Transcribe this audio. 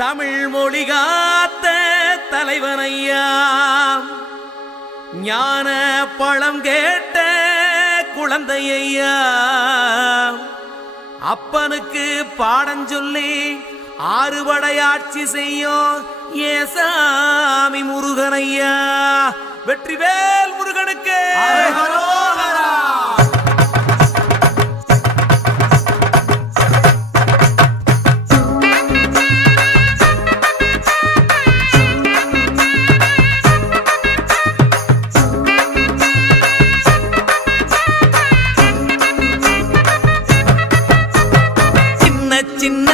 தமிழ் மொழி காத்த தலைவனையா, ஞான பழம் கேட்ட குழந்தையா, அப்பனுக்கு பாடஞ்சொல்லி ஆறுபடையாட்சி செய்யும் ஏசாமி முருகனையா. வெற்றிவேல் முருகனுக்கு. சின்ன